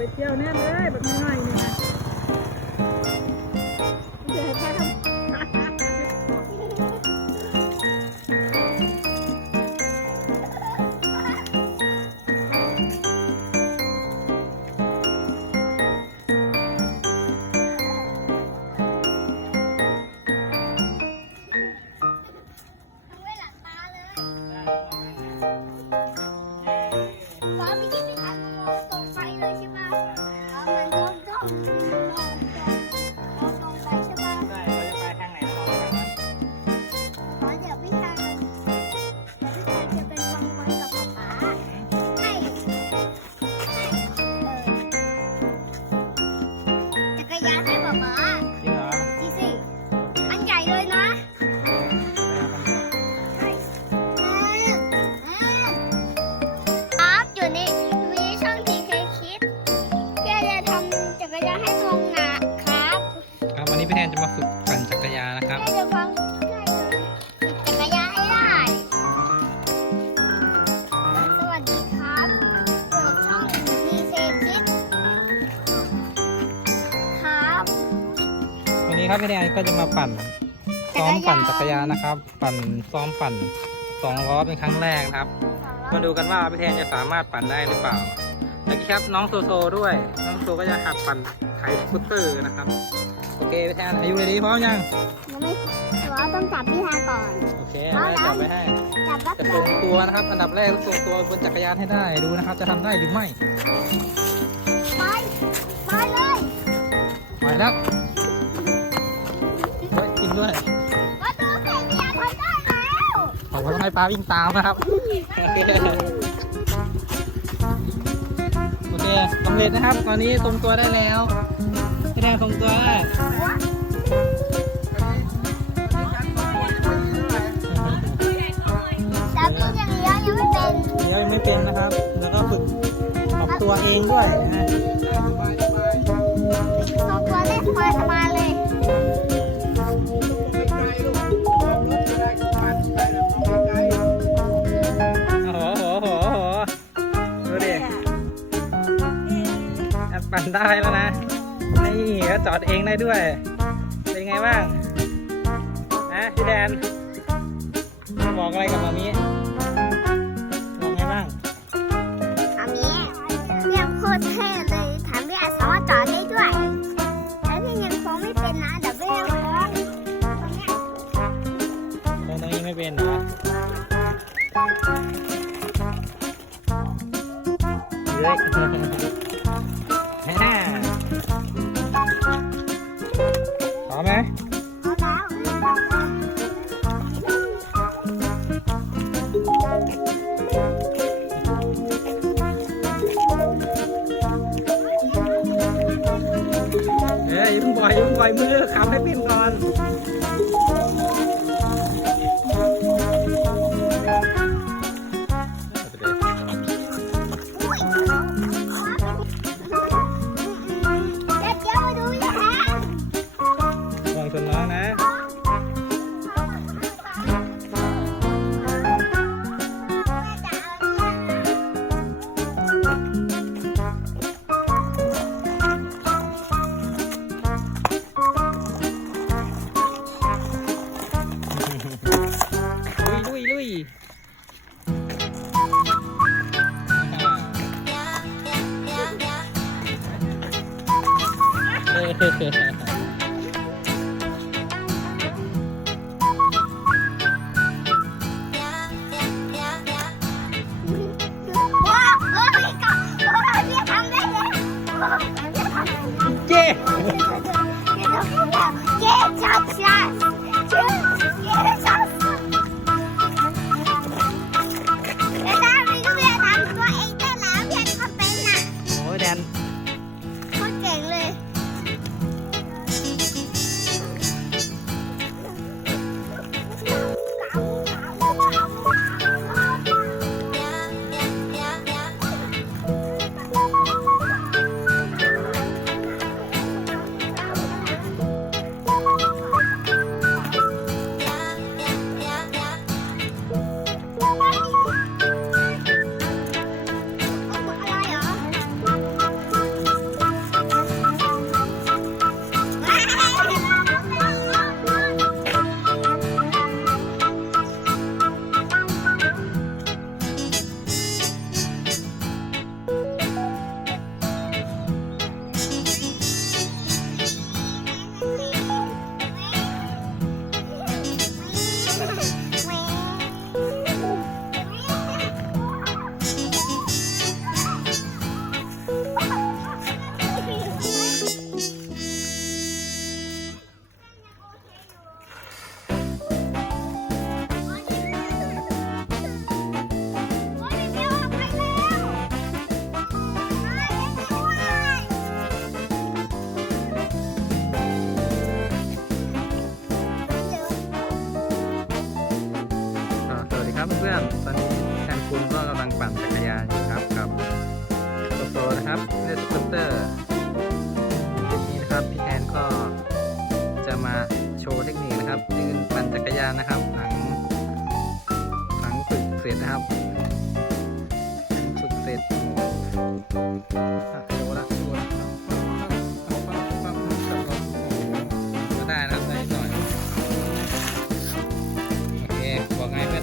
ไปเที่ยวแน่เลยแบบง่ายๆนี่นะ ครับพี่แทนก็จะมาปั่นซ้อมปั่นจักรยานนะครับ ปั่นซ้อมปั่นสองล้อเป็นครั้งแรกนะครับ มาดูกันว่าพี่แทนจะสามารถปั่นได้หรือเปล่าแล้วก็ครับน้องโซโซด้วย น้องโซก็จะหัดปั่นไถสกูตเตอร์นะครับ โอเคพี่แทนอายุดีพร้อมยังยังไม่แต่ว่าต้องจับพี่ฮาก่อน โอเคเอาไว้จับไว้ให้จับแป๊บจะเดีทยรวงตัวนะครับ อันดับแรกต้องทรงตัวบนจักรยานให้ได้ดูนะครับ จะทำได้หรือไม่ ไป ไปเลย ไปแล้วเฮ้ยกิน ด้วยมาดูเสร็จพี่ฮาทำได้แล้วผมก็ต้องให้ปลาวิ่งตามนะครับโอเคโอเคสำเร็จนะครับ ตอนนี้ทรงตัวได้แล้วพี่แดงทรงตัวได้แต่พี่ยังเลี้ยวยังไม่เป็นเดี๋ยวยังไม่เป็นนะครับ แล้วก็ฝึกปรับตัวเองด้วยนะทรงตัวได้สบายสบาย ปั่นได้แล้วนะ นี่ก็จอดเองได้ด้วย เป็นไงบ้างนะพี่แดนบอกอะไรกับมามี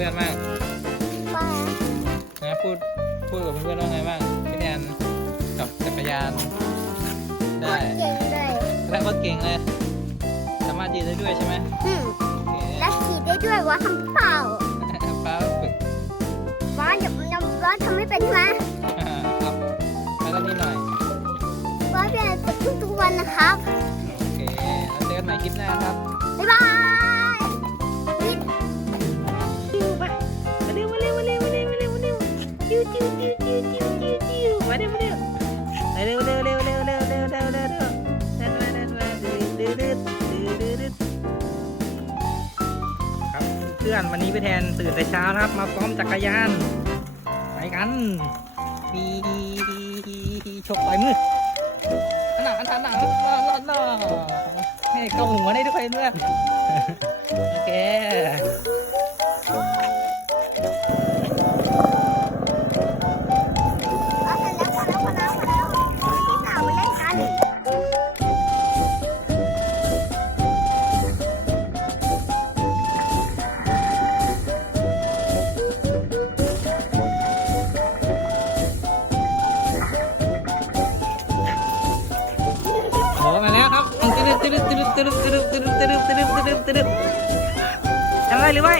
พื่อนๆบ้างว่านะพูดพูดกับเพื่อนๆว่าไงบ้างพี่แทนกับจักรยานโคได้ตรเก่งเลยแล้วก็เก่งเลยสามารถยืนได้ด้วยใช่ไหมอืมโอเคและขี่ได้ด้วยว่าทำเปล่าป้าฝึกว่าเดี๋ยวยังว่าทำไม่เป็นใช่ไหมครับแล้วก็นิดหน่อยว่าพี่แอนฝึกทุกๆวันนะครับโอเคแล้วเจอกันใหม่คลิปหน้าครับบ๊ายบาย พื่อนวันนี้พี่แทนตื่นแต่เช้านะครับ มาซ้อมจักรยานไปกันปีชกต่อยมืออันหนาอันหนาอันหนาอันหนาให้เข้าหัวได้ด้วยเพื่อน ตึ๊บตึ๊บจำได้หรือไม่